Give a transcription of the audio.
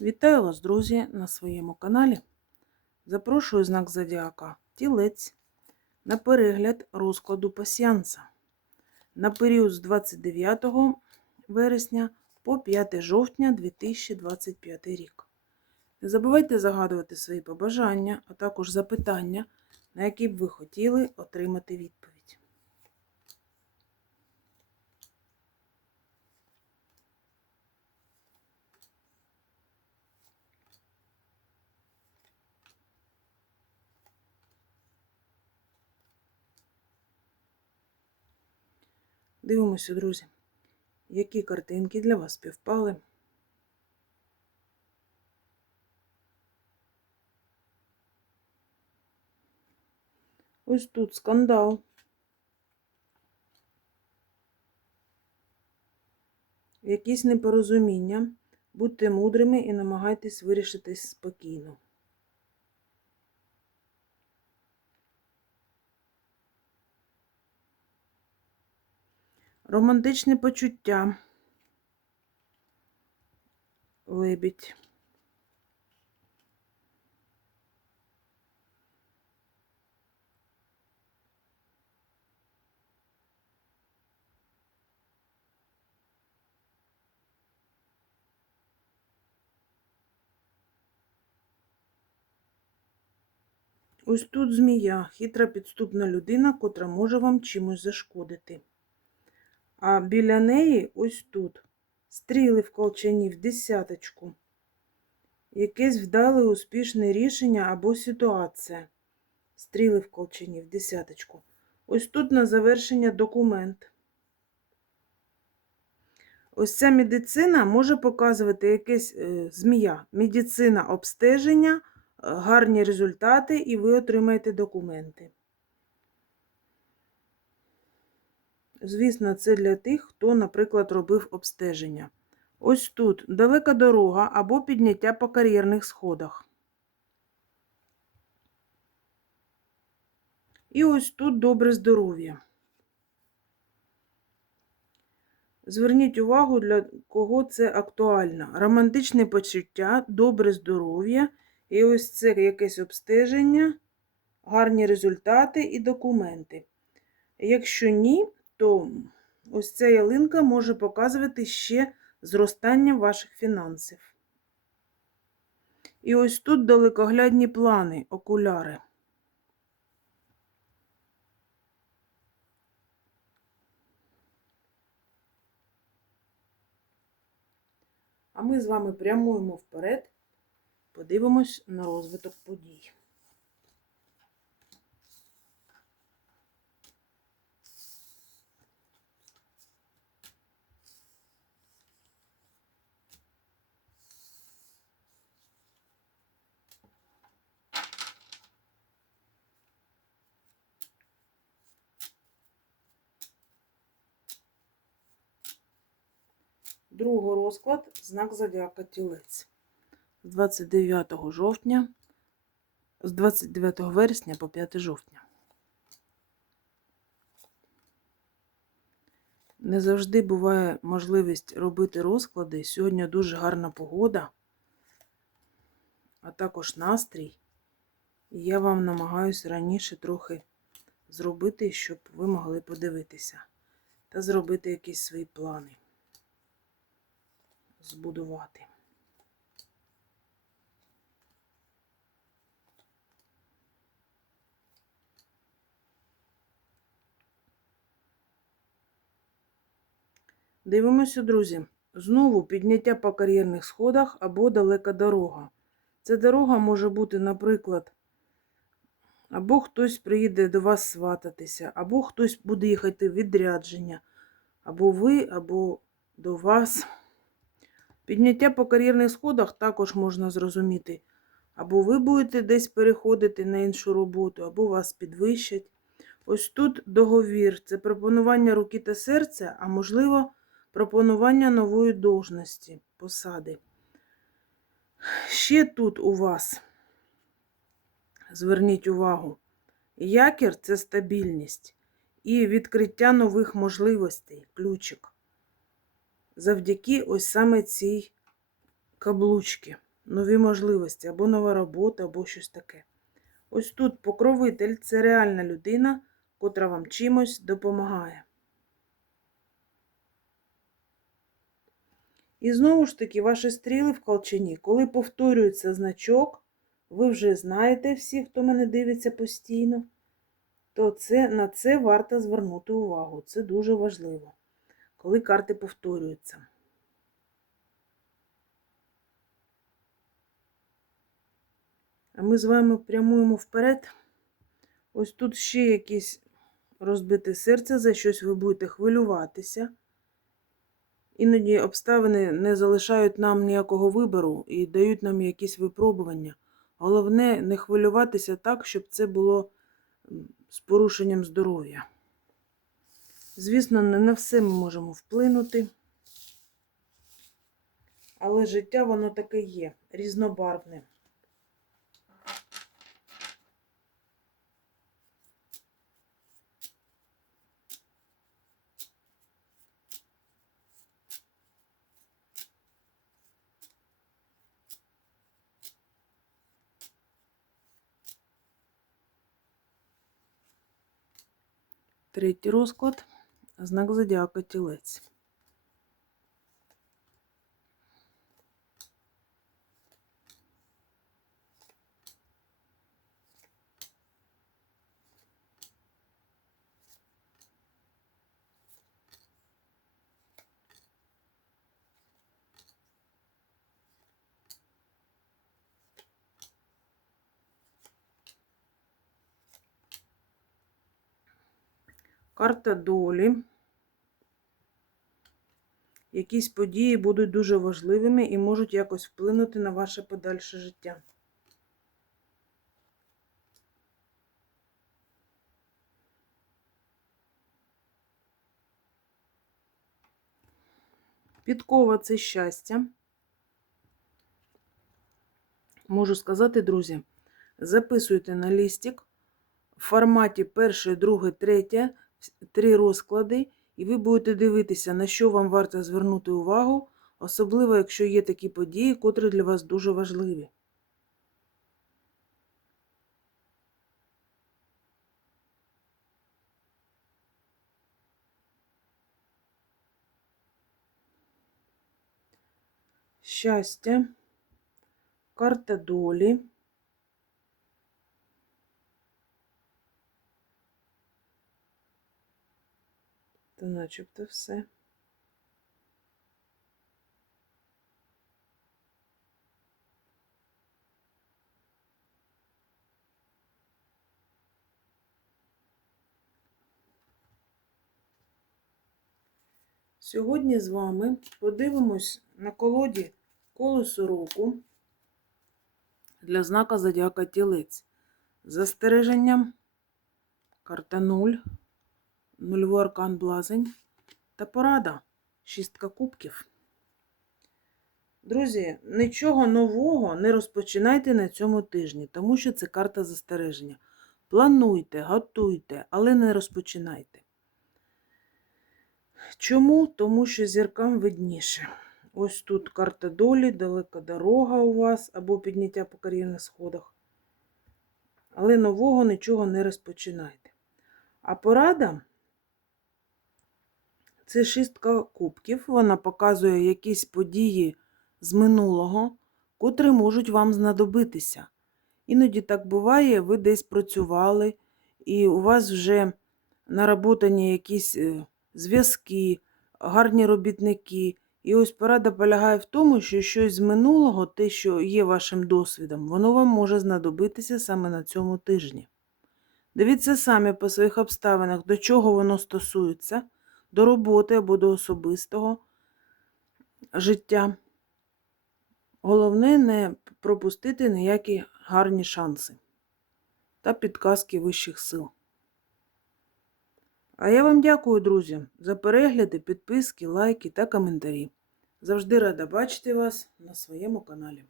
Вітаю вас, друзі, на своєму каналі. Запрошую знак Зодіака Тілець на перегляд розкладу пасіанса на період з 29 вересня по 5 жовтня 2025 рік. Не забувайте загадувати свої побажання, а також запитання, на які б ви хотіли отримати відповідь. Дивимося, друзі, які картинки для вас співпали. Ось тут скандал. Якісь непорозуміння. Будьте мудрими і намагайтесь вирішити спокійно. Романтичне почуття. Лебідь. Ось тут змія, хитра підступна людина, котра може вам чимось зашкодити. А біля неї ось тут стріли в колчані в десяточку. Якесь вдале успішне рішення або ситуація. Стріли в колчані в десяточку. Ось тут на завершення документ. Ось ця медицина може показувати якесь е, змія. Медицина обстеження, е, гарні результати, і ви отримаєте документи. Звісно, це для тих, хто, наприклад, робив обстеження. Ось тут далека дорога або підняття по кар'єрних сходах. І ось тут добре здоров'я. Зверніть увагу, для кого це актуально. Романтичне почуття, добре здоров'я. І ось це якесь обстеження, гарні результати і документи. Якщо ні, то ось ця ялинка може показувати ще зростання ваших фінансів. І ось тут далекоглядні плани, окуляри. А ми з вами прямуємо вперед, подивимось на розвиток подій. Другий розклад знак зодіака Тілець. З 29 жовтня, з 29 вересня по 5 жовтня. Не завжди буває можливість робити розклади. Сьогодні дуже гарна погода, а також настрій. І я вам намагаюся раніше трохи зробити, щоб ви могли подивитися та зробити якісь свої плани збудувати. Дивимося, друзі. Знову підняття по кар'єрних сходах або далека дорога. Ця дорога може бути, наприклад, або хтось приїде до вас свататися, або хтось буде їхати в відрядження, або ви, або до вас. Підняття по кар'єрних сходах також можна зрозуміти. Або ви будете десь переходити на іншу роботу, або вас підвищать. Ось тут договір це пропонування руки та серця, а можливо, пропонування нової должності, посади. Ще тут у вас, зверніть увагу, якір це стабільність і відкриття нових можливостей, ключик завдяки ось саме цій каблучці. нові можливості, або нова робота, або щось таке. Ось тут покровитель це реальна людина, котра вам чимось допомагає. І знову ж таки, ваші стріли в колчані, коли повторюється значок, ви вже знаєте всі, хто мене дивиться постійно, то це, на це варто звернути увагу. Це дуже важливо, коли карти повторюються. А ми з вами прямуємо вперед. Ось тут ще якесь розбите серце, за щось ви будете хвилюватися. Іноді обставини не залишають нам ніякого вибору і дають нам якісь випробування. Головне не хвилюватися так, щоб це було з порушенням здоров'я. Звісно, не на все ми можемо вплинути, але життя воно таке є, різнобарвне. Третій розклад знак зодіака тілець. Карта долі. Якісь події будуть дуже важливими і можуть якось вплинути на ваше подальше життя. Підкова це щастя. Можу сказати, друзі, записуйте на лістик в форматі перше, друге, третє, три розклади, і ви будете дивитися, на що вам варто звернути увагу, особливо, якщо є такі події, котрі для вас дуже важливі. Щастя, карта долі. Та начебто все. Сьогодні з вами подивимось на колоді колесо року для знака Зодіака Тілець. Застереженням карта 0, нульовий аркан блазень та порада шістка кубків. Друзі, нічого нового не розпочинайте на цьому тижні, тому що це карта застереження. Плануйте, готуйте, але не розпочинайте. Чому? Тому що зіркам видніше. Ось тут карта долі, далека дорога у вас або підняття по кар'єрних сходах. Але нового нічого не розпочинайте. А порада це шістка кубків. Вона показує якісь події з минулого, котрі можуть вам знадобитися. Іноді так буває, ви десь працювали, і у вас вже наработані якісь е, зв'язки, гарні робітники. І ось порада полягає в тому, що щось з минулого, те, що є вашим досвідом, воно вам може знадобитися саме на цьому тижні. Дивіться самі по своїх обставинах, до чого воно стосується, до роботи або до особистого життя. Головне не пропустити ніякі гарні шанси та підказки вищих сил. А я вам дякую, друзі, за перегляди, підписки, лайки та коментарі. Завжди рада бачити вас на своєму каналі.